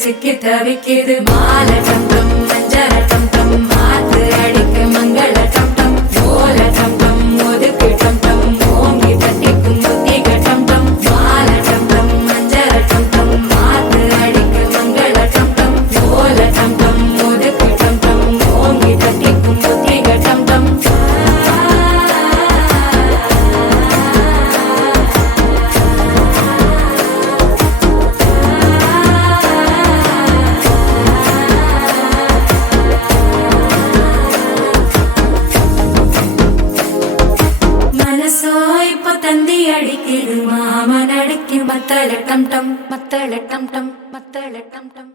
சிக்கி தவிக்குது மால டம் டம் மஞ்சள டம் டம் மாத்து அடிக்க மங்கள டம் டம் ஓல டம் டம் ஒதுக்கு டம் டம் ஓங்கி தட்டிக்கும் புத்திக டம் டம் மால டம் டம் மஞ்சள டம் டம் மாத்து அடிக்க மங்கள டம் டம் ஓல டம் டம் ஒதுக்கு டம் டம் ஓங்கி தட்டிக்கும் புத்திக டம் டம் தந்தி அடிக்குது மாமன் அடிக்கு மத்தள டம் டம் மத்தள டம் டம் மத்தள டம் டம்